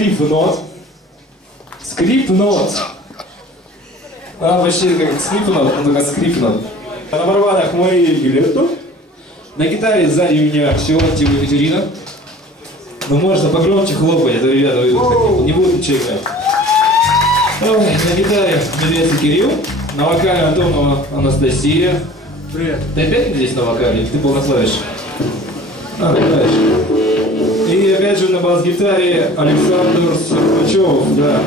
скрип нот. Скрип нот. Почти как скрип нот, но только скрип нот. На барабанах мой Гилетто. На гитаре сзади у меня Силантьева Екатерина. Ну можно погромче хлопать, это ребята уйдут, не будут ничего играть. На гитаре Медведев Кирилл. На вокале Антонова Анастасия. Привет. Ты опять здесь на вокале? Ты был на клавише? Дальше. И опять же на бас-гитаре Александр Сарпачев, да.